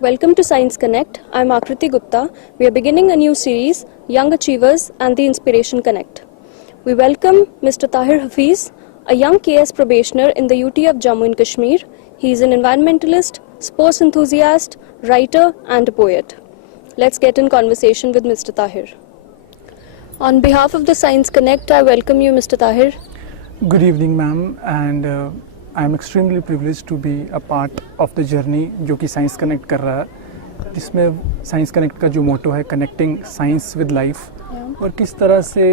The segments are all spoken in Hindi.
Welcome to Science Connect. I'm Akriti Gupta. We are beginning a new series, Young Achievers and the Inspiration Connect. We welcome Mr. Tahir Hafiz, a young KS probationer in the UT of Jammu and Kashmir. He is an environmentalist, sports enthusiast, writer and a poet. Let's get in conversation with Mr. Tahir. On behalf of the Science Connect, I welcome you, Mr. Tahir. Good evening, ma'am, and I am extremely privileged to be a part of the journey जो कि Science Connect कर रहा है, जिसमें Science Connect का जो मोटो है connecting science with life, और किस तरह से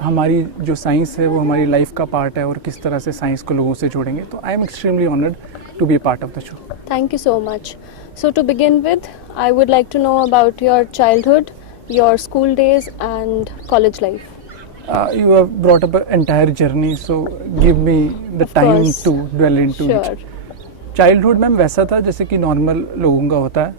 हमारी जो साइंस है वो हमारी लाइफ का पार्ट है और किस तरह से साइंस को लोगों से जोड़ेंगे. तो I am extremely honoured to be part of the show. Thank you so much. So to begin with, I would like to know about your childhood, your school days and college life. You have brought up an entire journey, so give me the Of time course. to dwell into Sure. it. Childhood ma'am वैसा था जैसे कि नॉर्मल लोगों का होता है.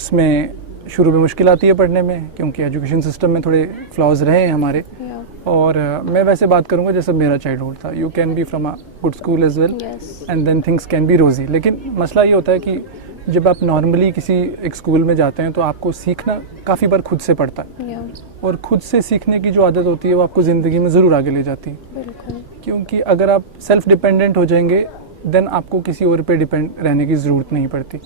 उसमें शुरू में मुश्किल आती है पढ़ने में क्योंकि एजुकेशन सिस्टम में थोड़े फ्लॉज रहे हैं हमारे. Yeah. और मैं वैसे बात करूंगा जैसे मेरा चाइल्डहुड था. You can be from a good school as well Yes. And then things can be rosy. लेकिन मसला ये होता है कि जब आप नॉर्मली किसी एक स्कूल में जाते हैं तो आपको सीखना काफ़ी बार खुद से पड़ता है, Yeah. और खुद से सीखने की जो आदत होती है वो आपको ज़िंदगी में ज़रूर आगे ले जाती है. बिल्कुल. क्योंकि अगर आप सेल्फ डिपेंडेंट हो जाएंगे देन आपको किसी और पे डिपेंड रहने की ज़रूरत नहीं पड़ती.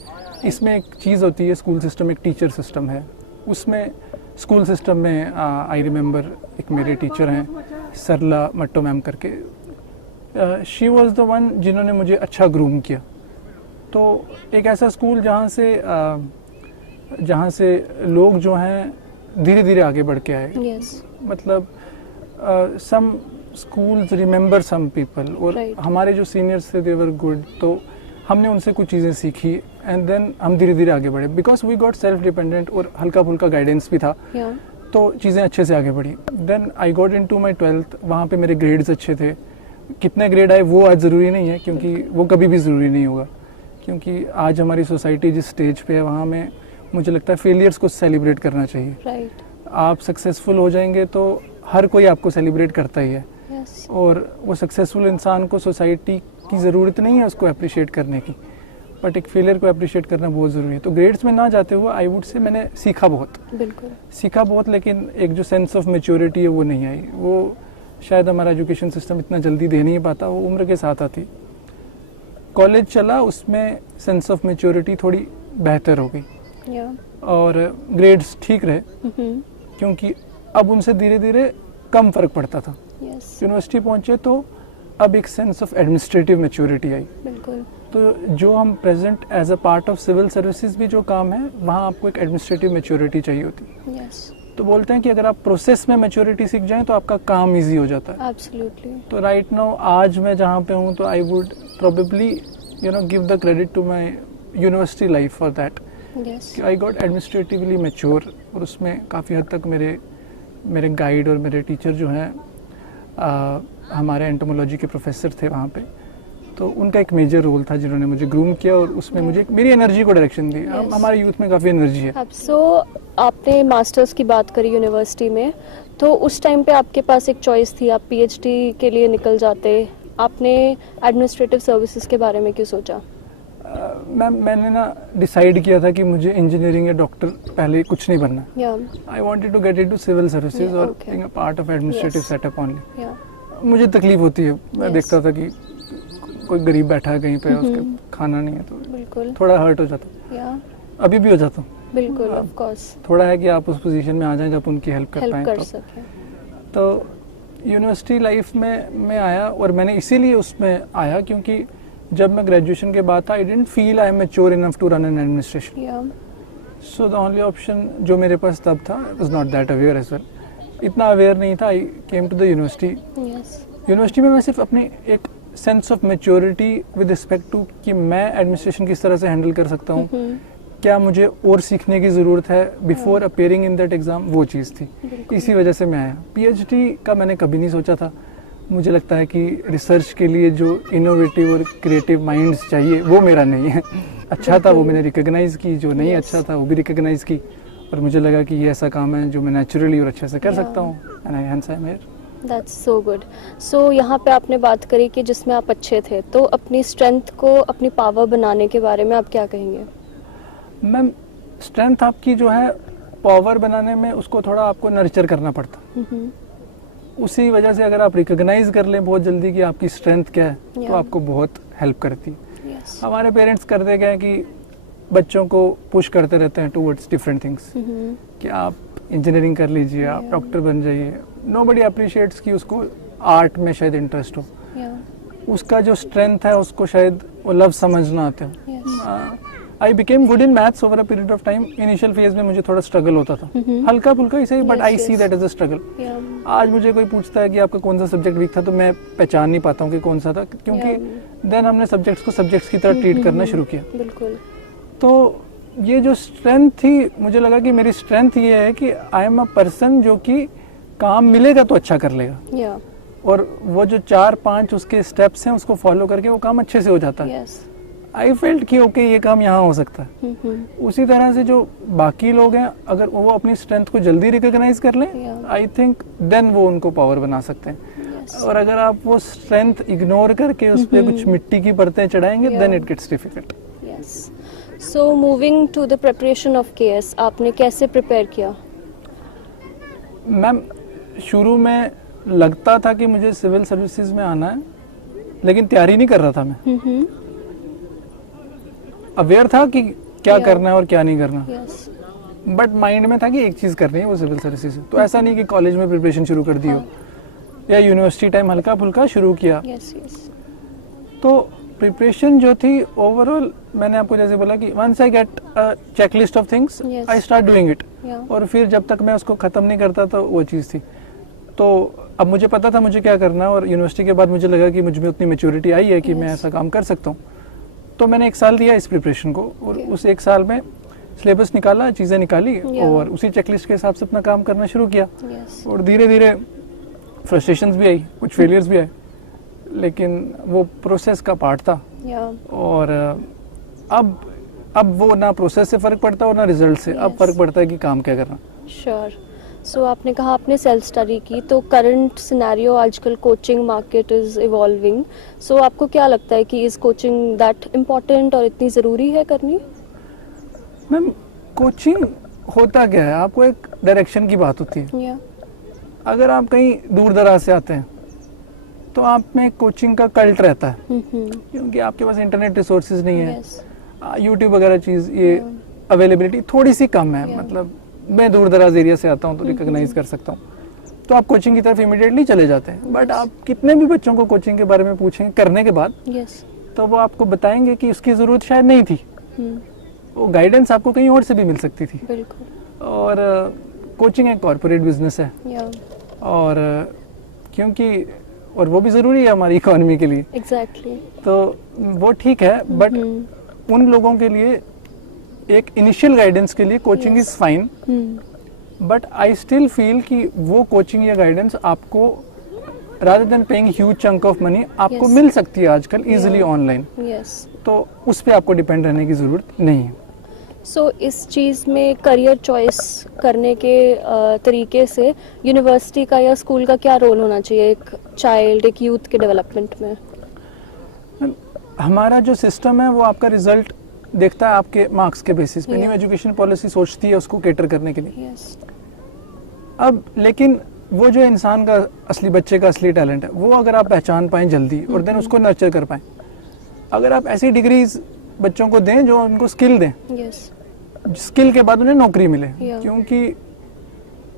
इसमें एक चीज़ होती है स्कूल सिस्टम, एक टीचर सिस्टम है. उसमें स्कूल सिस्टम में आई रिमेंबर एक मेरे टीचर हैं सरला मट्टो मैम करके. शी वॉज द वन जिन्होंने मुझे अच्छा ग्रूम किया. तो एक ऐसा स्कूल जहाँ से लोग जो हैं धीरे धीरे आगे बढ़ के आए. Yes. मतलब some schools remember some people, और Right. हमारे जो सीनियर्स थे दे वर गुड. तो हमने उनसे कुछ चीज़ें सीखी एंड देन हम धीरे धीरे आगे बढ़े because we got self dependent और हल्का फुल्का गाइडेंस भी था. Yeah. तो चीज़ें अच्छे से आगे बढ़ी. Then I got into my 12th. वहाँ पे मेरे ग्रेड्स अच्छे थे. कितने ग्रेड आए वो आज ज़रूरी नहीं है क्योंकि वो कभी भी ज़रूरी नहीं होगा. क्योंकि आज हमारी सोसाइटी जिस स्टेज पे है वहाँ में मुझे लगता है फेलियर्स को सेलिब्रेट करना चाहिए. Right. आप सक्सेसफुल हो जाएंगे तो हर कोई आपको सेलिब्रेट करता ही है. Yes. और वो सक्सेसफुल इंसान को सोसाइटी की ज़रूरत नहीं है उसको अप्रिशिएट करने की, बट एक फेलियर को अप्रिशिएट करना बहुत ज़रूरी है. तो ग्रेड्स में ना जाते हुए आई वुड से मैंने सीखा बहुत, लेकिन एक जो सेंस ऑफ मेच्योरिटी है वो नहीं आई. वो शायद हमारा एजुकेशन सिस्टम इतना जल्दी दे नहीं पाता, वो उम्र के साथ आती. कॉलेज चला, उसमें सेंस ऑफ मेच्योरिटी थोड़ी बेहतर हो गई Yeah. और ग्रेड्स ठीक रहे Mm-hmm. क्योंकि अब उनसे धीरे धीरे कम फर्क पड़ता था. Yes. यूनिवर्सिटी पहुंचे तो अब एक सेंस ऑफ एडमिनिस्ट्रेटिव मेच्योरिटी आई. बिल्कुल. तो जो हम present as a part of civil services भी जो काम है वहाँ आपको एक एडमिनिस्ट्रेटिव मेच्योरिटी चाहिए होती है. Yes. तो बोलते हैं कि अगर आप प्रोसेस में मेच्योरिटी सीख जाएं तो आपका काम इजी हो जाता है. Absolutely. तो राइट नाउ आज मैं जहाँ पे हूँ तो I would probably give the credit to my university life for that. Yes. I got administratively mature, और उसमें काफ़ी हद तक मेरे गाइड और मेरे टीचर जो हैं हमारे एंटोमोलॉजी के प्रोफेसर थे वहाँ पे. तो उनका एक मेजर रोल था जिन्होंने मुझे ग्रूम किया और उसमें मुझे मेरी एनर्जी को डायरेक्शन दी. Yes. हमारे यूथ में काफ़ी एनर्जी है. सो आपने मास्टर्स की बात करी यूनिवर्सिटी में, तो उस टाइम पे आपके पास एक चॉइस थी, आप पीएचडी के लिए निकल जाते. आपने एडमिनिस्ट्रेटिव सर्विसेज के बारे में क्यों सोचा? मैंने ना डिसाइड किया था कि मुझे इंजीनियरिंग या डॉक्टर पहले कुछ नहीं बनना. Yeah. I wanted to get into civil services Yeah, और okay. Being a part of administrative Yes. Setup only. Yeah. मुझे तकलीफ होती है. मैं Yes. देखता था कि कोई गरीब बैठा है कहीं पे, उसके खाना नहीं है तो बिल्कुल. थोड़ा हर्ट हो जाता. Yeah. अभी भी हो जाता हूँ. बिल्कुल. Of course. थोड़ा है कि आप उस पोजीशन में आ जाएं जब उनकी हेल्प कर हेल्प पाएं. कर सके. तो यूनिवर्सिटी लाइफ में मैं आया, और मैंने इसीलिए उसमें आया क्योंकि जब मैं ग्रेजुएशन के बाद था I didn't feel I am mature enough to run an administration. Yeah. So the only option जो मेरे पास तब था was not that aware as well. इतना अवेयर नहीं था. I came to the university. Yes. University में मैं सिर्फ अपनी एक sense of maturity with respect to कि मैं एडमिनिस्ट्रेशन किस तरह से हैंडल कर सकता हूँ, क्या मुझे और सीखने की ज़रूरत है before appearing in that exam, वो चीज़ थी. इसी वजह से मैं आया. पीएचडी का मैंने कभी नहीं सोचा था. मुझे लगता है कि रिसर्च के लिए जो इनोवेटिव और क्रिएटिव माइंड्स चाहिए वो मेरा नहीं है. अच्छा था वो मैंने रिकग्नाइज़ की, जो नहीं अच्छा था वो भी रिकग्नाइज़ की, और मुझे लगा कि ये ऐसा काम है जो मैं नेचुरली और अच्छे से कर सकता हूँ. And I hence I am here. That's so good. So यहाँ पे आपने बात करी कि जिसमें आप अच्छे थे, तो अपनी स्ट्रेंथ को अपनी पावर बनाने के बारे में आप क्या कहेंगे? मैम स्ट्रेंथ आपकी जो है पावर बनाने में उसको थोड़ा आपको नर्चर करना पड़ता। उसी वजह से अगर आप रिकॉग्नाइज कर लें बहुत जल्दी कि आपकी स्ट्रेंथ क्या है तो आपको बहुत हेल्प करती है। हमारे पेरेंट्स करते गए कि बच्चों को पुश करते रहते हैं टूवर्ड्स डिफरेंट थिंग्स कि आप इंजीनियरिंग कर लीजिए, आप डॉक्टर बन जाइए। नोबडी अप्रिशिएट्स कि उसको आर्ट में शायद इंटरेस्ट हो, उसका जो स्ट्रेंथ है उसको शायद वो लव समझना आता है। I became good in maths over a period of time. Initial phase में मुझे थोड़ा स्ट्रगल होता था, हल्का फुल्का ही सही, but I see that is a struggle. आज मुझे कोई पूछता है कि आपका कौन सा सब्जेक्ट वीक था तो मैं पहचान नहीं पाता हूँ कि कौन सा था, क्योंकि देन हमने सब्जेक्ट्स को सब्जेक्ट्स की तरह ट्रीट करना शुरू किया। बिल्कुल। तो ये जो स्ट्रेंथ थी, मुझे लगा कि मेरी स्ट्रेंथ ये है कि आई एम अ पर्सन जो कि काम मिलेगा तो अच्छा कर लेगा, और वो जो 4-5 उसके स्टेप्स हैं उसको फॉलो करके वो काम अच्छे से हो जाता है। आई फेल्ट कि ओके ये काम यहाँ हो सकता है। उसी तरह से जो बाकी लोग हैं, अगर वो अपनी स्ट्रेंथ को जल्दी रिकॉग्नाइज कर लें, आई थिंक देन वो उनको पावर बना सकते हैं। और अगर आप वो स्ट्रेंथ इग्नोर करके उस पर कुछ मिट्टी की परतें चढ़ाएंगे, then it gets difficult. So moving to the preparation of KS, आपने कैसे प्रिपेयर किया? मैम शुरू में लगता था कि मुझे सिविल सर्विसेज में आना है, लेकिन तैयारी नहीं कर रहा था मैं। अवेयर था कि क्या करना है और क्या नहीं करना, बट माइंड में था कि एक चीज करनी है, वो सिविल सर्विसेज है। तो ऐसा नहीं कि कॉलेज में प्रिपरेशन शुरू कर दी हो या यूनिवर्सिटी टाइम हल्का फुल्का शुरू किया। तो प्रिपरेशन जो थी ओवरऑल, मैंने आपको जैसे बोला कि once I get a checklist of things I start doing it, और फिर जब तक मैं उसको खत्म नहीं करता तो वो चीज़ थी। तो अब मुझे पता था मुझे क्या करना है, और यूनिवर्सिटी के बाद मुझे लगा कि मुझ में उतनी मैच्योरिटी आई है कि मैं ऐसा काम कर सकता हूँ। तो मैंने 1 साल दिया इस प्रिपरेशन को, और उस 1 साल में सिलेबस निकाला, चीज़ें निकाली, और उसी चेकलिस्ट के हिसाब से अपना काम करना शुरू किया। और धीरे धीरे फ्रस्ट्रेशंस भी आई, कुछ फेलियर्स भी आए, लेकिन वो प्रोसेस का पार्ट था। और अब वो ना प्रोसेस से फ़र्क पड़ता और ना रिजल्ट से। अब फ़र्क पड़ता है कि काम क्या करना। श्योर। सो आपने कहा आपने सेल्फ स्टडी की, तो करंट सिनेरियो आजकल कोचिंग मार्केट इज इवॉल्विंग, सो आपको क्या लगता है कि इज कोचिंग दैट इम्पोर्टेंट और इतनी ज़रूरी है करनी? मैम कोचिंग होता क्या है, आपको एक डायरेक्शन की बात होती है। अगर आप कहीं दूर दराज से आते हैं तो आप में कोचिंग का कल्ट रहता है, क्योंकि आपके पास इंटरनेट रिसोर्सेज नहीं है, यूट्यूब वगैरह चीज़ ये अवेलेबिलिटी थोड़ी सी कम है। मतलब मैं दूर दराज एरिया से आता हूँ तो रिकॉग्नाइज कर सकता हूँ, तो आप कोचिंग की तरफ इमीडिएटली चले जाते हैं। बट आप कितने भी बच्चों को कोचिंग के बारे में पूछेंगे करने के बाद, तो वो आपको बताएंगे कि उसकी ज़रूरत शायद नहीं थी, वो गाइडेंस आपको कहीं और से भी मिल सकती थी। और कोचिंग एक कॉर्पोरेट बिजनेस है, और क्योंकि और वो भी ज़रूरी है हमारी इकोनॉमी के लिए। तो वो ठीक है, बट उन लोगों के लिए एक इनिशियल गाइडेंस के लिए coaching is fine, but I still feel कि वो कोचिंग या गाइडेंस आपको rather than paying huge chunk of money आपको मिल सकती है आजकल इजीली ऑनलाइन। तो उस पर आपको डिपेंड रहने की ज़रूरत नहीं है। सो इस चीज़ में करियर चॉइस करने के तरीके से यूनिवर्सिटी का या स्कूल का क्या रोल होना चाहिए एक चाइल्ड, एक यूथ के डेवलपमेंट में? हमारा जो सिस्टम है वो आपका रिजल्ट देखता है आपके मार्क्स के बेसिस पे। न्यू एजुकेशन पॉलिसी सोचती है उसको कैटर करने के लिए। अब लेकिन वो जो इंसान का असली, बच्चे का असली टैलेंट है, वो अगर आप पहचान पाएं जल्दी और देन उसको नर्चर कर पाएं, अगर आप ऐसी डिग्रीज बच्चों को दें जो उनको स्किल दें, स्किल के बाद उन्हें नौकरी मिले। क्योंकि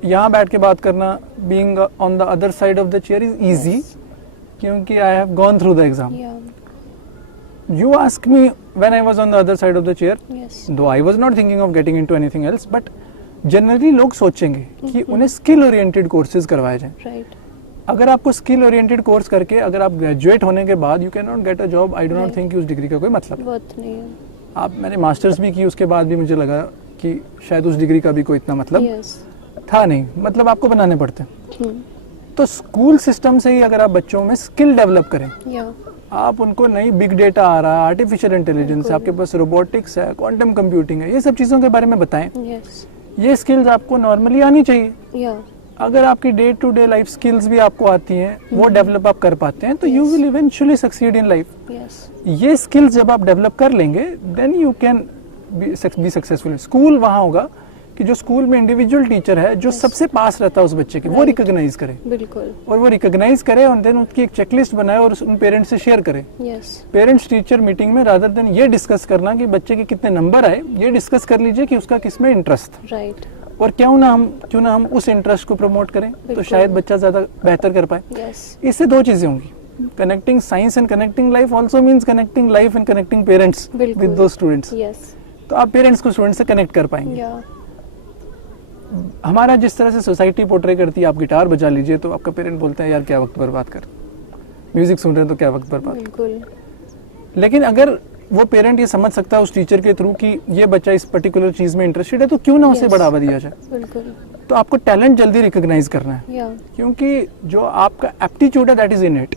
यहाँ बैठ के बात करना, being on the other side of the chair is easy, क्योंकि I have gone through the exam. You ask me when I was on the other side of the chair, though I was not thinking of getting into anything else, but generally लोग सोचेंगे कि उन्हें स्किल ओरिएंटेड कोर्सेज करवाए जाएं। अगर आपको स्किल ओरिएंटेड कोर्स करके अगर आप ग्रेजुएट होने के बाद you can not get a job, I do not think उस डिग्री का कोई मतलब नहीं है। आप, मैंने मास्टर्स भी की, उसके बाद भी मुझे लगा कि शायद उस डिग्री का भी कोई इतना मतलब था नहीं, मतलब आपको बनाने पड़ते। तो स्कूल सिस्टम से ही अगर आप बच्चों में स्किल डेवलप करें, आप उनको नई बिग डेटा आ रहा है, आर्टिफिशियल इंटेलिजेंस है, आपके पास रोबोटिक्स है, क्वांटम कंप्यूटिंग है, ये सब चीज़ों के बारे में बताएं। ये स्किल्स आपको नॉर्मली आनी चाहिए। अगर आपकी day to day life skills भी आपको आती हैं, वो डेवलप आप कर पाते हैं, तो you will eventually succeed in life. ये स्किल्स जब आप डेवलप कर लेंगे, then you can be successful. School वहाँ होगा कि जो स्कूल में इंडिविजुअल टीचर है जो सबसे पास रहता है उस बच्चे के, वो रिकॉग्नाइज करे, बिल्कुल, और वो रिकॉग्नाइज करे और देन उसकी एक चेकलिस्ट बनाए और उन पेरेंट्स से शेयर करे। पेरेंट्स टीचर मीटिंग में रादर देन ये डिस्कस करना कि बच्चे के कितने नंबर आए, ये डिस्कस कर लीजिए कि उसका किस में इंटरेस्ट था, राइट, और क्यों ना हम उस इंटरेस्ट को प्रमोट करें, तो शायद बच्चा ज्यादा बेहतर कर पाए। इससे दो चीजें होंगी, connecting science and connecting life also means connecting life and connecting parents with दो स्टूडेंट्स। तो आप पेरेंट्स को स्टूडेंट्स से कनेक्ट कर पाएंगे। हमारा जिस तरह से सोसाइटी पोर्ट्रे करती है, आप गिटार बजा लीजिए तो आपका पेरेंट बोलता है यार क्या वक्त बर्बाद कर, म्यूजिक सुन रहे हैं तो क्या वक्त बर्बाद। बिल्कुल। लेकिन अगर वो पेरेंट ये समझ सकता है उस टीचर के थ्रू कि ये बच्चा इस पर्टिकुलर चीज में इंटरेस्टेड है, तो क्यों ना उसे बढ़ावा दिया जाए। बिल्कुल। तो आपको टैलेंट जल्दी रिकॉग्नाइज करना है, क्योंकि जो आपका एप्टीट्यूड है दैट इज इनेट।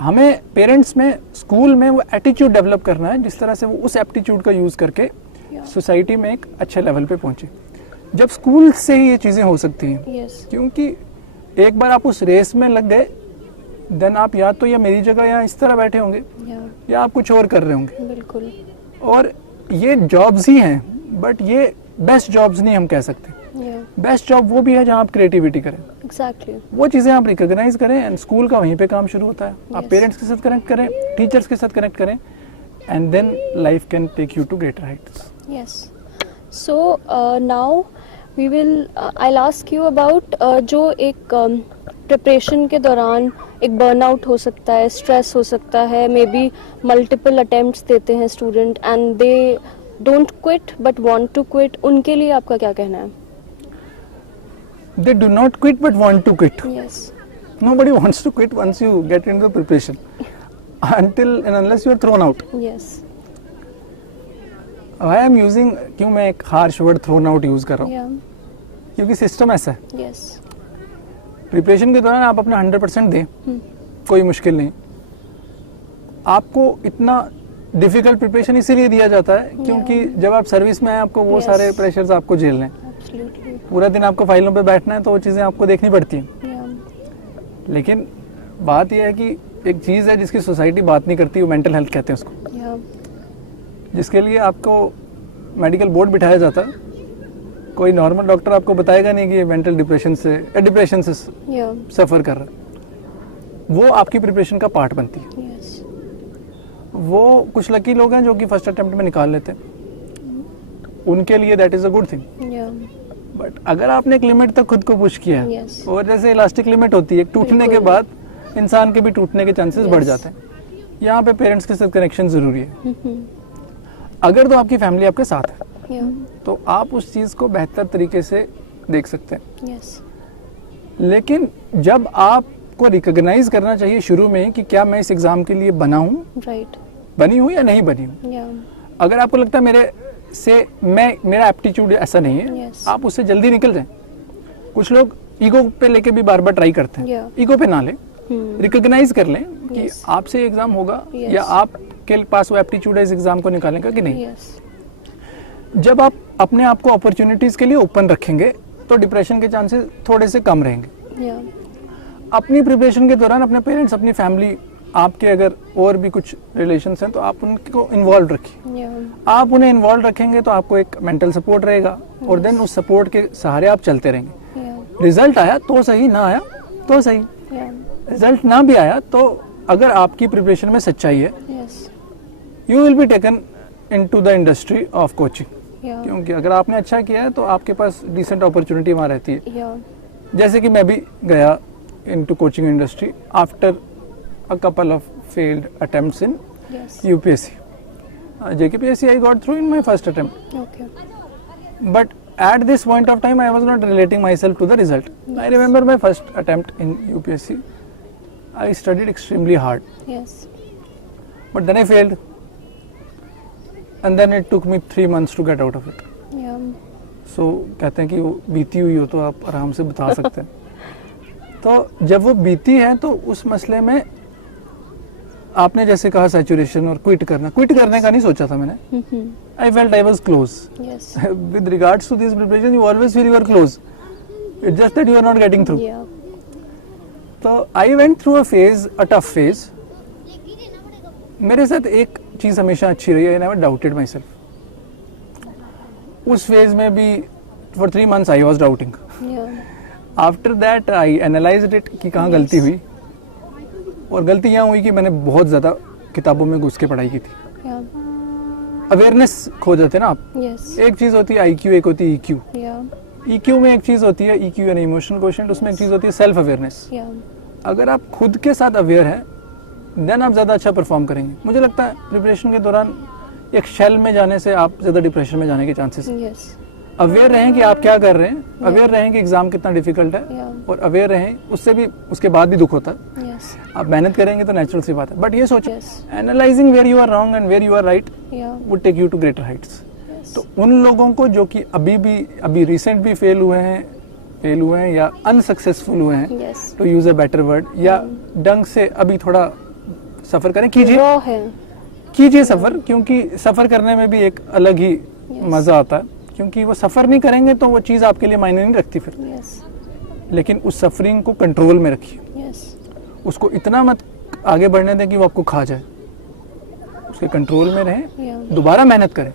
हमें पेरेंट्स में, स्कूल में वो एटीट्यूड डेवलप करना है जिस तरह से वो उस एप्टीट्यूड का यूज करके सोसाइटी में एक अच्छे लेवल पे पहुंचे। जब स्कूल से ही ये चीजें हो सकती हैं, क्योंकि एक बार आप उस रेस में लग गए, देन आप या तो या मेरी जगह या इस तरह बैठे होंगे या आप कुछ और कर रहे होंगे। बिल्कुल। और ये जॉब्स ही हैं, बट ये बेस्ट जॉब्स नहीं हम कह सकते। बेस्ट जॉब वो भी है जहाँ आप क्रिएटिविटी करें। Exactly. वो चीजें आप रिकॉग्नाइज करें, एंड स्कूल का वहीं पे काम शुरू होता है। आप पेरेंट्स के साथ कनेक्ट करें, टीचर्स के साथ कनेक्ट करें, and then life can take you to greater heights. Yes. So now we will I'll ask you about जो एक प्रिपरेशन के दौरान एक बर्नआउट हो सकता है, स्ट्रेस हो सकता है, मे बी मल्टीपल अटेम्प्ट्स देते हैं student and they don't quit but want to quit, उनके लिए आपका क्या कहना है? They do not quit but want to quit. Yes. Nobody wants to quit once you get into the preparation until and unless you are thrown out. Yes. I am using, क्यों मैं एक harsh word thrown out use कर रहा हूँ? Yeah. क्योंकि सिस्टम ऐसा है। Yes. प्रिपरेशन के दौरान आप अपना 100% दें, कोई मुश्किल नहीं। आपको इतना डिफिकल्ट प्रिपरेशन इसीलिए दिया जाता है क्योंकि जब आप सर्विस में आए आपको वो सारे प्रेशर्स आपको झेलने हैं। Absolutely. पूरा दिन आपको फाइलों पे बैठना है तो वो चीज़ें आपको देखनी पड़ती हैं। Yeah. लेकिन बात यह है कि एक चीज़ है जिसकी सोसाइटी बात नहीं करती, वो मेंटल हेल्थ कहते हैं उसको। Yeah. जिसके लिए आपको मेडिकल बोर्ड बिठाया जाता है। कोई नॉर्मल डॉक्टर आपको बताएगा नहीं कि ये मेंटल डिप्रेशन से Yeah. सफ़र कर रहा है। वो आपकी प्रिपरेशन का पार्ट बनती है। Yes. वो कुछ लकी लोग हैं जो कि फर्स्ट अटेम्प्ट में निकाल लेते हैं, उनके लिए that is a good thing. Yeah. But अगर आपने एक लिमिट तक खुद को पुश किया है, Yes. और जैसे इलास्टिक लिमिट होती है, टूटने के बाद इंसान के भी टूटने के चांसेस बढ़ जाते हैं। यहाँ पे पेरेंट्स के साथ कनेक्शन ज़रूरी है। अगर तो आपकी फैमिली आपके साथ है Yeah. तो आप उस चीज़ को बेहतर तरीके से देख सकते हैं। Yes. लेकिन जब आपको रिकॉग्नाइज करना चाहिए शुरू में कि क्या मैं इस एग्ज़ाम के लिए बना हूँ, Right. बनी हूँ या नहीं बनी हूँ। Yeah. अगर आपको लगता है मेरा एप्टीट्यूड ऐसा नहीं है, Yes. आप उससे जल्दी निकल जाएं। कुछ लोग ईगो पे लेके भी बार बार ट्राई करते हैं। Yeah. ईगो पे ना लें, रिकॉग्नाइज कर लें कि Yes. आपसे एग्जाम होगा Yes. या आपके पास वो एप्टीट्यूड है इस एग्जाम को निकालने का कि नहीं। Yes. जब आप अपने आप को अपॉर्चुनिटीज के लिए ओपन रखेंगे तो डिप्रेशन के चांसेस थोड़े से कम रहेंगे। Yeah. अपनी प्रिपरेशन के दौरान अपने पेरेंट्स, अपनी फैमिली, आपके अगर और भी कुछ रिलेशंस हैं तो आप उनको इन्वॉल्व रखिए। Yeah. आप उन्हें इन्वॉल्व रखेंगे तो आपको एक मेंटल सपोर्ट रहेगा और देन उस सपोर्ट के सहारे आप चलते रहेंगे। Yeah. रिजल्ट आया तो सही, ना आया तो सही। Yeah. रिजल्ट ना भी आया तो अगर आपकी प्रिपरेशन में सच्चाई है, Yes. You will be taken into the industry of coaching. Yeah. क्योंकि अगर आपने अच्छा किया है तो आपके पास डिसेंट अपॉर्चुनिटी वहाँ रहती है। Yeah. जैसे कि मैं भी गया into coaching industry after a couple of failed attempts in Yes. UPSC. JKPSC I got through in my first attempt. Okay. But at this point of time I was not relating myself to the result. I remember my first attempt in UPSC. I studied extremely hard. Yes. But then I failed. And then it took me 3 months to get out of it. Yeah. So कहते हैं कि वो बीती हुई हो तो आप आराम से बता सकते हैं। तो जब वो बीती है तो उस मसले में आपने जैसे कहा सैचुरेशन और क्विट करने का नहीं सोचा था मैंने। I felt I was close. Yes. With regards to this preparation, you always feel you are close. It's just that you are not getting through. Yeah. तो I went through a phase, a tough phase. मेरे साथ एक चीज़ हमेशा अच्छी रही है, I never doubted myself. उस फेज में भी for 3 months I was doubting. After that I analysed it कि कहाँ गलती हुई, और गलती यहाँ हुई कि मैंने बहुत ज़्यादा किताबों में घुस के पढ़ाई की थी. अवेयरनेस खो जाते ना आप. एक चीज़ होती है IQ, एक होती है EQ. EQ में एक चीज़ होती है EQ यानी इमोशनल क्वोशिएंट, उसमें एक चीज़ होती है सेल्फ अवेयरनेस. अगर आप खुद के साथ अवेयर हैं देन आप ज़्यादा अच्छा परफॉर्म करेंगे. मुझे लगता है प्रिपरेशन के दौरान एक शेल में जाने से आप ज़्यादा डिप्रेशन में जाने के चांसेस हैं. अवेयर रहें कि आप क्या कर रहे हैं, अवेयर रहें कि एग्जाम कितना डिफिकल्ट है, और अवेयर रहें उससे भी, उसके बाद भी दुख होता है. आप मेहनत करेंगे तो नेचुरल सी बात है. बट ये सोचो, analysing where you are wrong and where you are right would take you to greater heights. तो उन लोगों को जो कि अभी रिसेंट भी फेल हुए हैं या अनसक्सेसफुल हुए हैं, to use a better word, या ढंग से अभी थोड़ा सफर करें, कीजिए सफर, क्योंकि सफर करने में भी एक अलग ही मजा आता है. क्योंकि वो सफर नहीं करेंगे तो वो चीज़ आपके लिए मायने नहीं रखती फिर. लेकिन उस सफरिंग को कंट्रोल में रखिए. उसको इतना मत आगे बढ़ने दें कि वो आपको खा जाए. उसके कंट्रोल में रहें, दोबारा मेहनत करें,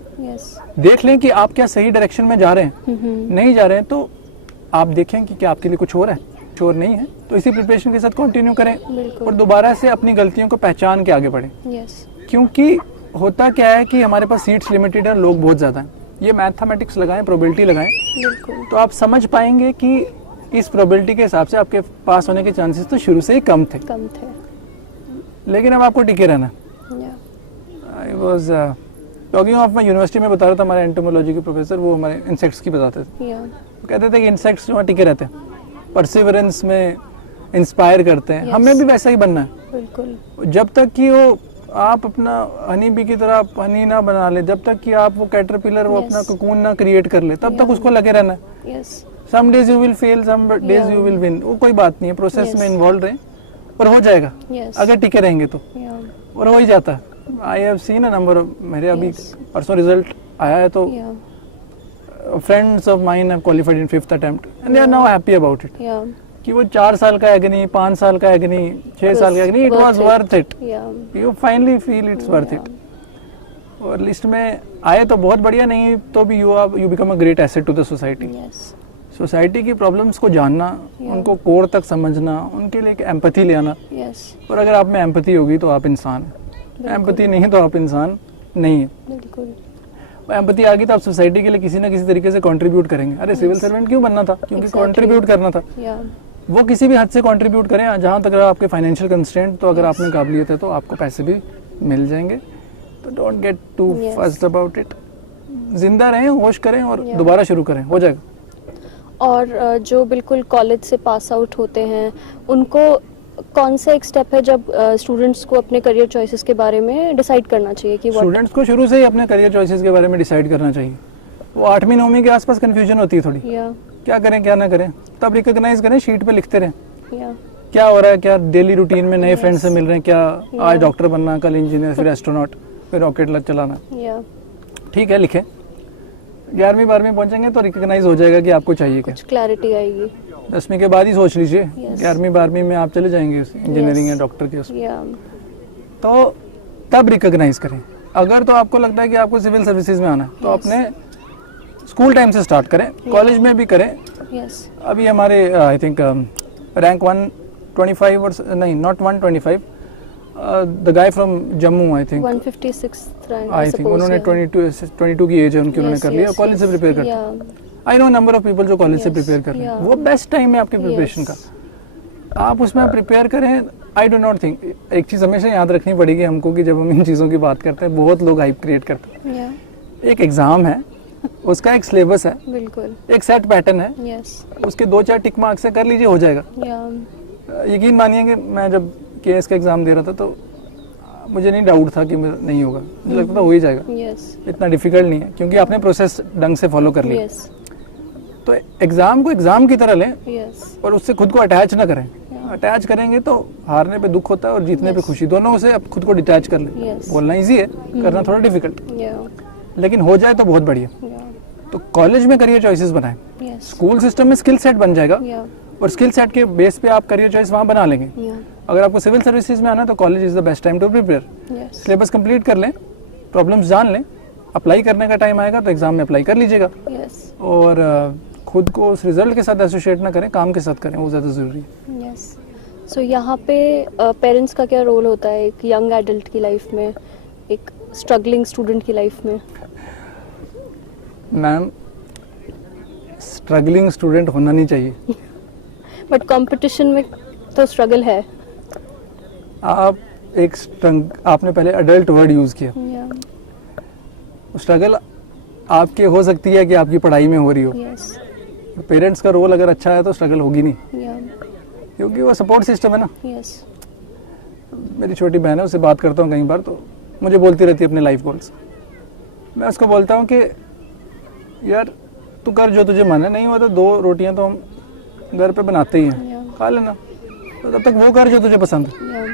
देख लें कि आप क्या सही डायरेक्शन में जा रहे हैं. नहीं जा रहे हैं तो आप देखें कि क्या आपके लिए कुछ और है, कुछ और नहीं है. तो इसी प्रिपरेशन के साथ कंटिन्यू करें और दोबारा से अपनी गलतियों को पहचान के आगे बढ़ें. क्योंकि होता क्या है कि हमारे पास सीट्स लिमिटेड है, लोग बहुत ज़्यादा हैं. ये मैथमेटिक्स लगाएं, प्रोबेबिलिटी लगाएं, तो आप समझ पाएंगे कि इस प्रोबेबिलिटी के हिसाब से आपके पास होने के चांसेस तो शुरू से ही कम थे. लेकिन अब आपको टिके रहना. आई वॉज टॉकिंग ऑफ, मैं यूनिवर्सिटी में बता रहा था, हमारे एंटोमोलॉजी के प्रोफेसर वो हमारे इंसेक्ट्स की बताते थे. वो कहते थे कि इंसेक्ट्स जो टिके रहते हैं, परसिवरेंस में इंस्पायर करते हैं. हमें भी वैसा ही बनना है. जब तक कि वो आप अपना हनी बी की तरह हनी ना बना ले, जब तक कि आप वो कैटरपिलर वो अपना कोकून ना क्रिएट कर ले, तब तक उसको लगे रहना है. Some days you will fail, some days you will win. वो कोई बात नहीं है, प्रोसेस में इन्वॉल्व रहे और हो जाएगा. अगर टिके रहेंगे तो, और हो ही जाता है. I have seen a number of, मेरे अभी परसों रिजल्ट आया है तो friends of mine have qualified in 5th attempt and they are now happy about it. कि वो 4 साल का एग्नी, 5 साल का एग्नी, 6 साल का agony, it was worth it. You finally feel it's worth it. और लिस्ट में आए तो बहुत बढ़िया, नहीं तो भी you become a great asset to the society. Society की प्रॉब्लम्स को जानना, उनको कोर तक समझना, उनके लिए एक एम्पैथी ले आना. और अगर आप में एम्पैथी होगी तो आप इंसान, एम्पैथी नहीं तो आप इंसान नहीं है. एम्पैथी आ गई तो आप सोसाइटी के लिए किसी ना किसी तरीके से कंट्रीब्यूट करेंगे. अरे सिविल सर्वेंट क्यों बनना था? क्योंकि कंट्रीब्यूट करना था. वो किसी भी हद से कंट्रीब्यूट करें, जहाँ तक आपके फाइनेंशियल कंस्ट्रेंट, तो अगर आप में काबिलियत है तो आपको पैसे भी मिल जाएंगे. तो don't get too fussed about it. जिंदा रहें, होश करें और दोबारा शुरू करें, हो जाएगा. और जो बिल्कुल कॉलेज से पास आउट होते हैं, उनको कौन सा एक स्टेप है जब स्टूडेंट्स को अपने करियर चॉइसेस के बारे में डिसाइड करना चाहिए? कि स्टूडेंट्स को शुरू से ही अपने करियर चॉइसेस के बारे में डिसाइड करना चाहिए. वो 8वीं 9वीं के आसपास कंफ्यूजन होती है थोड़ी, क्या करें क्या ना करें. तब रिकॉग्नाइज करें, शीट पे लिखते रहें क्या हो रहा है, क्या डेली रूटीन में नए फ्रेंड्स से मिल रहे हैं, क्या आज डॉक्टर बनना, कल इंजीनियर, फिर एस्ट्रोनॉट, फिर रॉकेट चलाना. ठीक है, लिखें. 11वीं 12वीं पहुंचेंगे तो रिकॉग्नाइज हो जाएगा कि आपको चाहिए क्या, क्लैरिटी आएगी. 10वीं के बाद ही सोच लीजिए. 11वीं 12वीं में आप चले जाएंगे इंजीनियरिंग या डॉक्टर के उसमें, तो तब रिकॉग्नाइज करें. अगर तो आपको लगता है कि आपको सिविल सर्विसेज में आना है तो अपने स्कूल टाइम से स्टार्ट करें, कॉलेज में भी करें. अभी हमारे आई थिंक रैंक 125 और नहीं, not 125, the guy from Jammu, I think 156th rank, I think उन्होंने 22 की एज है उनकी, उन्होंने कर लिया. कॉलेज से प्रिपेयर करते हैं. I know number of people जो कॉलेज से प्रिपेयर कर रहे हैं. वो बेस्ट टाइम है आपकी प्रिपरेशन का. आप उसमें प्रिपेयर करें. आई डो नॉट थिंक, एक चीज़ हमेशा याद रखनी पड़ेगी हमको कि जब हम इन चीज़ों की बात करते हैं, बहुत लोग हाइप क्रिएट करते हैं. एक एग्जाम है, उसका एक सिलेबस है, बिल्कुल एक सेट पैटर्न है. उसके 2-4 टिक मार्क्स से कर लीजिए, हो जाएगा. यकीन मानिए कि मैं जब केएस का एग्जाम दे रहा था तो मुझे नहीं डाउट था कि नहीं होगा, मुझे लगता था हो ही जाएगा. इतना डिफिकल्ट नहीं है क्योंकि आपने प्रोसेस ढंग से फॉलो कर लिया. तो एग्जाम को एग्जाम की तरह लें और उससे खुद को अटैच ना करें. अटैच करेंगे तो हारने पे दुख होता है और जीतने पे खुशी. दोनों से आप खुद को डिटैच कर लें. बोलना इजी है, करना थोड़ा डिफिकल्ट, लेकिन हो जाए तो बहुत बढ़िया. तो कॉलेज में करियर चॉइसेस बनाएं. स्कूल सिस्टम में स्किल सेट बन जाएगा और स्किल सेट के बेस पे आप करियर चॉइस वहाँ बना लेंगे. अगर आपको सिविल सर्विसेज में आना है तो college is the best time to prepare. Syllabus complete कर लें, प्रॉब्लम्स जान लें, अप्लाई करने का टाइम आएगा तो एग्ज़ाम में अप्लाई कर लीजिएगा, यस और खुद को उस रिजल्ट के साथ एसोसिएट ना करें, काम के साथ करें, वो ज़्यादा ज़रूरी है। यस। सो यहाँ पे पेरेंट्स का क्या रोल होता है एक यंग एडल्ट की लाइफ में, एक स्ट्रगलिंग स्टूडेंट की लाइफ में? मैम, स्ट्रगलिंग स्टूडेंट होना नहीं चाहिए। बट कंपटीशन में तो स्ट्रगल है। आप आपने पहले अडल्ट वर्ड यूज़ किया। या स्ट्रगल आपके हो सकती है कि आपकी पढ़ाई में हो रही हो, यस पेरेंट्स का रोल अगर अच्छा है तो स्ट्रगल होगी नहीं, या क्योंकि वो सपोर्ट सिस्टम है ना। यस मेरी छोटी बहन है, उससे बात करता हूँ कई बार, तो मुझे बोलती रहती है अपने लाइफ गोल्स। मैं उसको बोलता हूँ कि यार तू कर जो तुझे मन है, नहीं हुआ तो 2 रोटियां तो हम घर पे बनाते ही हैं, या खा लेना, तो तब तक वो कर जो तुझे पसंद है। या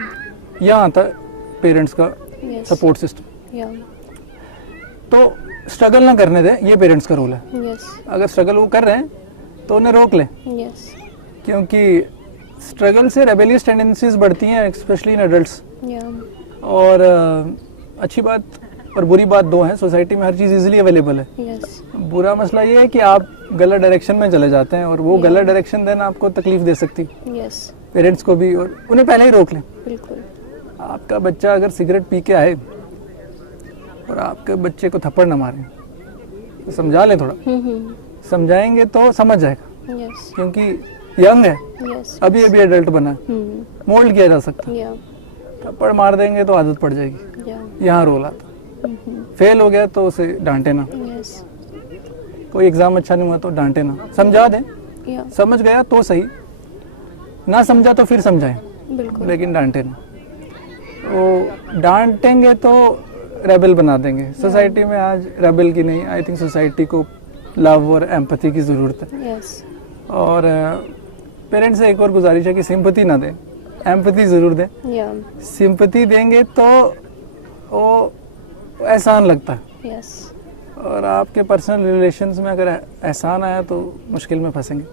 यहाँ आता है पेरेंट्स का यस सपोर्ट सिस्टम। या तो स्ट्रगल ना करने दें, ये पेरेंट्स का रोल है। यस अगर स्ट्रगल वो कर रहे हैं तो उन्हें रोक लें, यस क्योंकि स्ट्रगल से रेबेलियस टेंडेंसीज बढ़ती हैं, स्पेशली इन एडल्ट्स। या और अच्छी बात और बुरी बात 2 हैं। सोसाइटी में हर चीज़ इजीली अवेलेबल है। यस बुरा मसला ये है कि आप गलत डायरेक्शन में चले जाते हैं, और वो गलत डायरेक्शन देना आपको तकलीफ दे सकती है, यस पेरेंट्स को भी, और उन्हें पहले ही रोक लें। बिल्कुल। आपका बच्चा अगर सिगरेट पी के आए और आपके बच्चे को थप्पड़ न मारें, तो समझा लें थोड़ा, समझाएंगे तो समझ जाएगा, यस क्योंकि यंग है, यस अभी अभी एडल्ट बना है, मोल्ड किया जा सकता है। या थप्पड़ मार देंगे तो आदत पड़ जाएगी, या यहाँ रोल आता। फेल हो गया तो उसे डांटे ना, यस कोई एग्जाम अच्छा नहीं हुआ तो डांटे ना, समझा दें, या समझ गया तो सही, ना समझा तो फिर समझाएं, बिल्कुल। लेकिन डांटे ना। तो डांटेंगे तो रेबल बना देंगे। सोसाइटी में आज रेबल की नहीं, आई थिंक सोसाइटी को लव और एम्पैथी की ज़रूरत है। यस और पेरेंट्स से एक और गुजारिश है कि सिंपैथी ना दें, एम्पैथी ज़रूर दें। या सिंपैथी देंगे तो वो एहसान लगता है, यस और आपके पर्सनल रिलेशंस में अगर एहसान आया तो मुश्किल में फंसेंगे।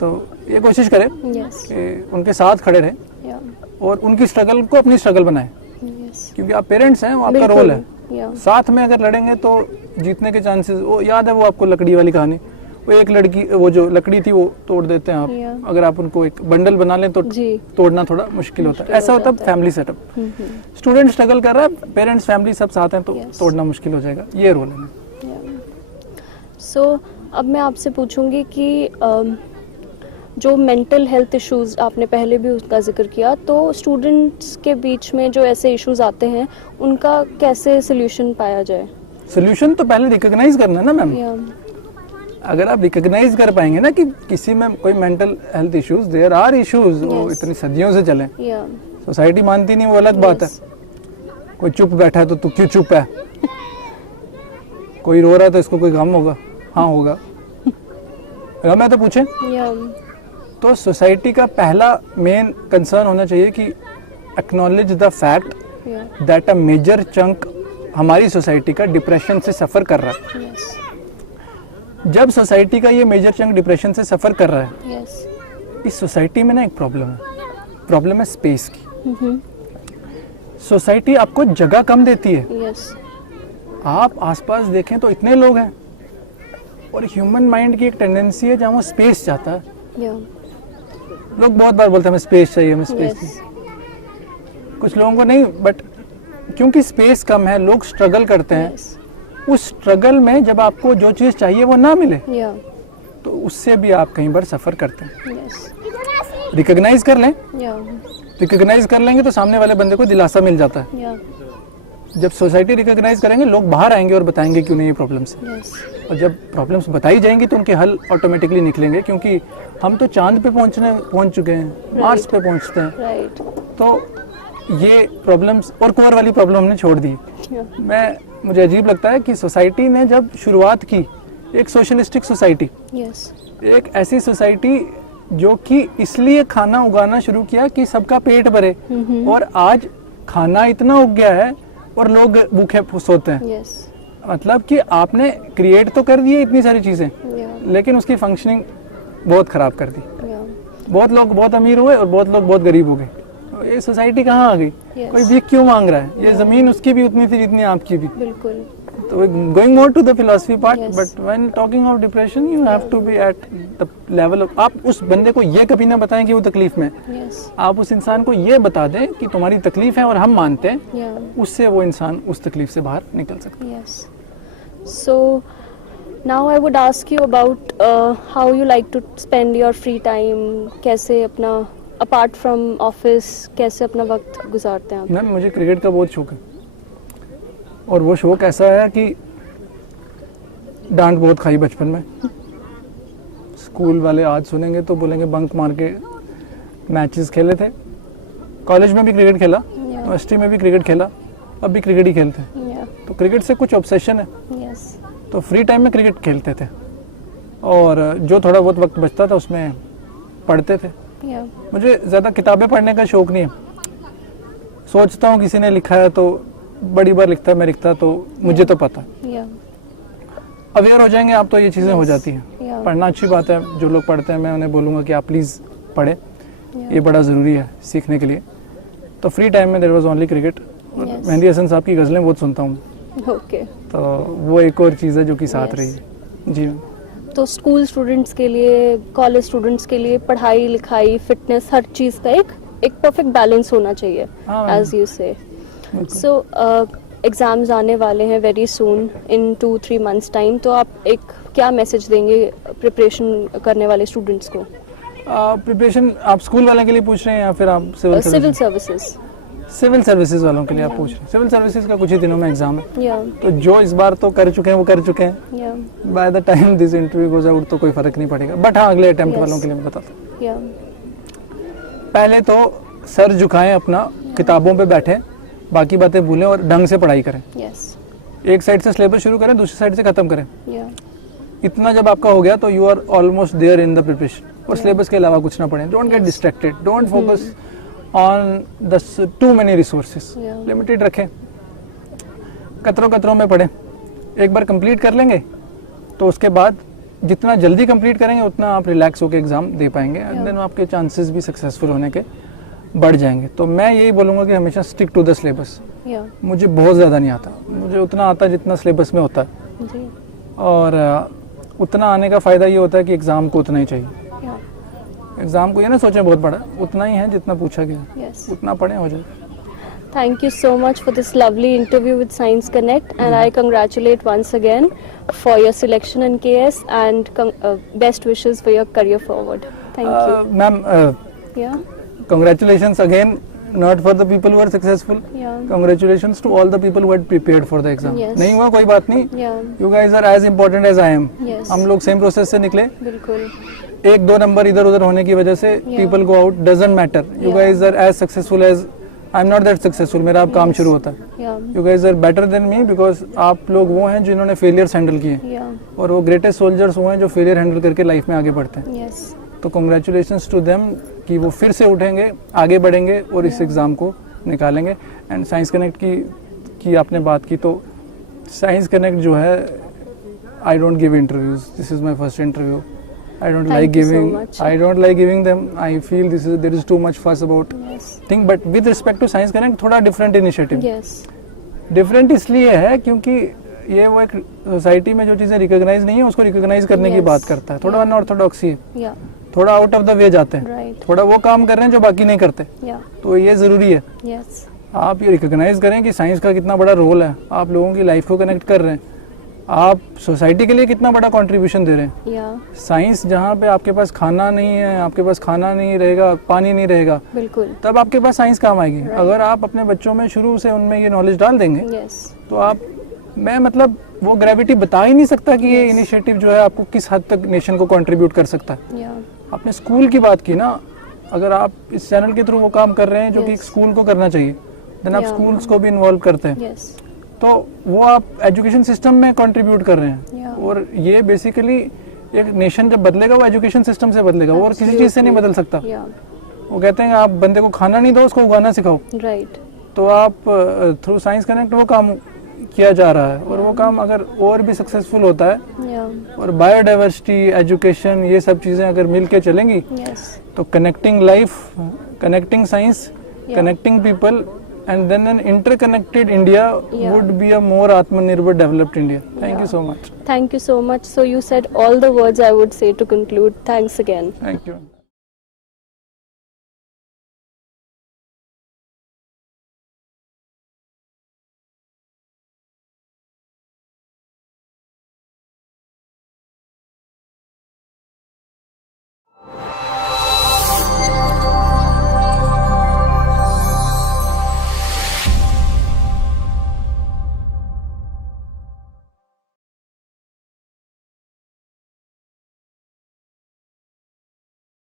तो ये कोशिश करें यस कि उनके साथ खड़े रहें या और उनकी स्ट्रगल को अपनी स्ट्रगल बनाएं, यस क्योंकि आप पेरेंट्स हैं, वो आपका रोल है। साथ में अगर लड़ेंगे तो जीतने के चांसेस, वो याद है वो आपको लकड़ी वाली कहानी, वो एक लड़की, वो जो लकड़ी थी वो तोड़ देते हैं आप, Yeah. अगर आप उनको एक बंडल बना लें तो जी तोड़ना थोड़ा मुश्किल होता है। मुश्किल ऐसा हो होता है जाता है। फैमिली सेटअप, स्टूडेंट स्ट्रगल कर रहा है, पेरेंट्स फैमिली सब साथ हैं तो Yes. तोड़ना मुश्किल हो जाएगा, ये रोल है। सो अब मैं आपसे पूछूंगी कि जो मेंटल हेल्थ इश्यूज आपने पहले भी उसका जिक्र किया, तो स्टूडेंट्स के बीच में जो ऐसे इश्यूज आते हैं उनका कैसे सोल्यूशन पाया जाए? सोल्यूशन तो पहले रिकॉग्नाइज करना है ना मैम। या अगर आप रिकॉग्नाइज कर पाएंगे ना कि किसी में कोई mental health issues, there are issues, वो Yes. इतनी सदियों से चले, या सोसाइटी मानती नहीं, वो अलग बात है। कोई चुप बैठा है तो तू क्यों चुप है, कोई रो रहा है तो इसको कोई गम होगा, हाँ होगा, गम है तो पूछे। या तो सोसाइटी का पहला मेन कंसर्न होना चाहिए कि एक्नॉलेज द फैक्ट या दैट अ मेजर चंक हमारी सोसाइटी का डिप्रेशन से सफ़र कर रहा है। यस जब सोसाइटी का ये मेजर चंक डिप्रेशन से सफ़र कर रहा है, यस इस सोसाइटी में ना एक प्रॉब्लम है स्पेस की। सोसाइटी आपको जगह कम देती है। यस आप आसपास देखें तो इतने लोग हैं, और ह्यूमन माइंड की एक टेंडेंसी है जहाँ वो स्पेस चाहता है। या लोग बहुत बार बोलते हैं हमें स्पेस चाहिए, हमें स्पेस यस चाहिए। कुछ लोगों को नहीं, बट क्योंकि स्पेस कम है लोग स्ट्रगल करते हैं। यस उस स्ट्रगल में जब आपको जो चीज़ चाहिए वो ना मिले या तो उससे भी आप कहीं बार सफ़र करते हैं। यस रिकॉग्नाइज कर लें, या रिकॉग्नाइज कर लेंगे तो सामने वाले बंदे को दिलासा मिल जाता है। या जब सोसाइटी रिकॉग्नाइज करेंगे, लोग बाहर आएंगे और बताएंगे क्यों नहीं ये प्रॉब्लम्स है। यस और जब प्रॉब्लम्स बताई जाएंगी तो उनके हल ऑटोमेटिकली निकलेंगे, क्योंकि हम तो चांद पे पहुंच चुके हैं, मार्स पे पहुंचते हैं। राइट तो ये प्रॉब्लम्स और कोर वाली प्रॉब्लम हमने छोड़ दी। या मुझे अजीब लगता है कि सोसाइटी ने जब शुरुआत की, एक सोशलिस्टिक सोसाइटी, यस एक ऐसी सोसाइटी जो कि इसलिए खाना उगाना शुरू किया कि सबका पेट भरे, और आज खाना इतना उग गया है और लोग भूखे सोते हैं। यस मतलब कि आपने क्रिएट तो कर दिए इतनी सारी चीज़ें, या लेकिन उसकी फंक्शनिंग बहुत ख़राब कर दी। या बहुत लोग बहुत अमीर हुए और बहुत लोग बहुत गरीब हो गए। तो ये सोसाइटी कहाँ आ गई? Yes. कोई भीख क्यों मांग रहा है? ये ज़मीन उसकी भी उतनी थी जितनी आपकी भी। बिल्कुल So we're going more to the philosophy part, Yes. but when talking of depression, you have to be at the level of, आप उस बंदे को ये कभी ना बताएं कि वो तकलीफ में है। Yes. आप उस इंसान को ये बता दें कि तुम्हारी तकलीफ है और हम मानते हैं, Yeah. उससे वो इंसान उस तकलीफ से बाहर निकल सकता Yes. So now I would ask you about how you like to spend your free time. कैसे अपना apart from office कैसे अपना वक्त गुजारते हैं आप? है। मैम मुझे क्रिकेट का बहुत शौक है, और वो शौक ऐसा है कि डांट बहुत खाई बचपन में। स्कूल वाले आज सुनेंगे तो बोलेंगे बंक मार के मैचेस खेले थे। कॉलेज में भी क्रिकेट खेला, Yeah. यूनिवर्सिटी में भी क्रिकेट खेला, अब भी क्रिकेट ही खेलते हैं। Yeah. तो क्रिकेट से कुछ ऑब्सेशन है, Yes. तो फ्री टाइम में क्रिकेट खेलते थे, और जो थोड़ा बहुत वक्त बचता था उसमें पढ़ते थे। Yeah. मुझे ज़्यादा किताबें पढ़ने का शौक नहीं है। सोचता हूँ किसी ने लिखा है तो बड़ी बार लिखता है, मैं लिखता तो मुझे तो पता। Yeah. अवेयर हो जाएंगे आप तो ये चीज़ें हो Yes. जाती हैं। Yeah. पढ़ना अच्छी बात है, जो लोग पढ़ते हैं मैं उन्हें बोलूँगा कि आप प्लीज़ पढ़ें, Yeah. ये बड़ा ज़रूरी है सीखने के लिए। तो फ्री टाइम में there was only cricket. Yes. Mehdi Hassan साहब की गज़लें बहुत सुनता हूँ, Okay. तो वो एक और चीज़ है जो कि साथ Yes. रही है। जी मैम। तो स्कूल स्टूडेंट्स के लिए, कॉलेज स्टूडेंट्स के लिए पढ़ाई लिखाई फिटनेस हर चीज़ का एक परफेक्ट बैलेंस होना चाहिए, हाँ, मैम। एज यू से। बिल्कुल। सो एग्ज़ाम्स आने वाले हैं वेरी सून, इन 2-3 मंथ्स टाइम, तो आप एक क्या मैसेज देंगे प्रिपरेशन करने वाले स्टूडेंट्स को? प्रिपरेशन आप स्कूल वाले के लिए पूछ रहे हैं या फिर आप सिविल सर्विसेज। सिविल सर्विसेज वालों के लिए आप पूछ रहे हैं? सिविल सर्विसेज का कुछ ही दिनों में एग्जाम है, या तो जो इस बार तो कर चुके हैं वो कर चुके हैं। या by the time this interview goes out तो कोई फर्क नहीं पड़ेगा, बट हाँ अगले अटेम्प्ट Yes. वालों के लिए मैं बताता हूँ। या पहले तो सर झुकाएं अपना, किताबों पे बैठे, बाकी बातें भूलें और ढंग से पढ़ाई करें। यस। एक साइड से सिलेबस शुरू करें, दूसरी साइड से खत्म करें। या इतना जब आपका हो गया तो you are almost there in the preparation, और सिलेबस के अलावा कुछ ना पढ़ें। Don't get distracted, don't focus on the too many resources, Yeah. Limited रखें। कतरों कतरों में पढ़ें। एक बार कंप्लीट कर लेंगे तो उसके बाद जितना जल्दी कंप्लीट करेंगे उतना आप रिलैक्स होकर एग्जाम दे पाएंगे, एंड Yeah. देन आपके चांसेस भी सक्सेसफुल होने के बढ़ जाएंगे। तो मैं यही बोलूँगा कि हमेशा स्टिक टू द सिलेबस। या मुझे बहुत ज़्यादा नहीं आता, मुझे उतना आता जितना सिलेबस में होता है, जी। और उतना आने का फ़ायदा ये होता है कि एग्ज़ाम को उतना ही चाहिए। या एग्ज़ाम को ये ना सोचें बहुत बड़ा, उतना ही है जितना पूछा गया, यस। उतना पढ़ें हो जाए। Thank you so much for this lovely interview with Science Connect, and I congratulate once again for your selection in KS, and best wishes for your career forward. Thank you. Ma'am Yeah, congratulations again, not for the people who are successful, yeah, congratulations to all the people who had prepared for the exam. Yes. नहीं हुआ कोई बात नहीं, yeah, you guys are as important as I am. yes. हम लोग सेम प्रोसेस से निकले, बिल्कुल। 1-2 नंबर इधर उधर होने की वजह से people go out, doesn't matter. You Yeah. guys are as successful as I'm not that successful. मेरा अब काम Yes. शुरू होता है। Yeah, You guys are better than me because आप लोग वो हैं जिन्होंने फेलियर्स हैंडल किए, yeah, और वो ग्रेटेस्ट सोल्जर्स वो हैं जो फेलियर हैंडल करके लाइफ में आगे बढ़ते हैं। yes. तो कॉन्ग्रेचुलेशंस टू देम कि वो फिर से उठेंगे, आगे बढ़ेंगे और इस एग्ज़ाम को निकालेंगे। एंड साइंस कनेक्ट की आपने बात की, तो साइंस कनेक्ट जो है, I don't give interviews, this is my first interview. I don't Thank like you so giving, much. I don't like giving them, I feel there is too much fuss about Yes, thing, but with respect to science connect थोड़ा डिफरेंट इनिशिएटिव। yes, डिफरेंट इसलिए है क्योंकि ये वो एक सोसाइटी में जो चीज़ें रिकॉग्नाइज नहीं है उसको रिकॉग्नाइज करने की Yes. बात करता है। थोड़ा अनऑर्थोडॉक्सी है, yeah, थोड़ा आउट ऑफ द वे जाते हैं, right, थोड़ा वो काम कर रहे हैं जो बाकी नहीं करते। yeah, तो ये ज़रूरी है, yes, आप ये रिकॉग्नाइज करें कि साइंस का कितना बड़ा रोल है, आप लोगों की लाइफ को कनेक्ट कर रहे हैं, आप सोसाइटी के लिए कितना बड़ा कंट्रीब्यूशन दे रहे हैं। yeah, साइंस जहाँ पे आपके पास खाना नहीं है, आपके पास खाना नहीं रहेगा, पानी नहीं रहेगा, बिल्कुल। तब आपके पास साइंस काम आएगी। Right. अगर आप अपने बच्चों में शुरू से उनमें ये नॉलेज डाल देंगे Yes, तो आप, मैं मतलब वो ग्रेविटी बता ही नहीं सकता कि ये Yes. इनिशिएटिव जो है आपको किस हद तक नेशन को कंट्रीब्यूट कर सकता है। yeah, आपने स्कूल की बात की ना, अगर आप इस चैनल के थ्रू वो काम कर रहे हैं जो कि Yes. स्कूल को करना चाहिए, देन आप Yeah. स्कूल्स को भी इन्वॉल्व करते हैं, yes, तो वो आप एजुकेशन सिस्टम में कंट्रीब्यूट कर रहे हैं। Yeah. और ये बेसिकली एक नेशन जब बदलेगा वो एजुकेशन सिस्टम से बदलेगा, वो और किसी चीज़ से नहीं बदल सकता। yeah, वो कहते हैं आप बंदे को खाना नहीं दो, उसको उगाना सिखाओ। right, तो आप थ्रू साइंस कनेक्ट वो काम किया जा रहा है, और वो काम अगर और भी सक्सेसफुल होता है, yeah, और बायोडाइवर्सिटी, एजुकेशन, ये सब चीज़ें अगर मिल के चलेंगी yes, तो connecting life, connecting science, Yeah. Connecting people, and then an interconnected India Yeah. would be a more Atmanirbhar developed India. Thank you so much. Thank you so much. So you said all the words I would say to conclude. Thanks again. Thank you.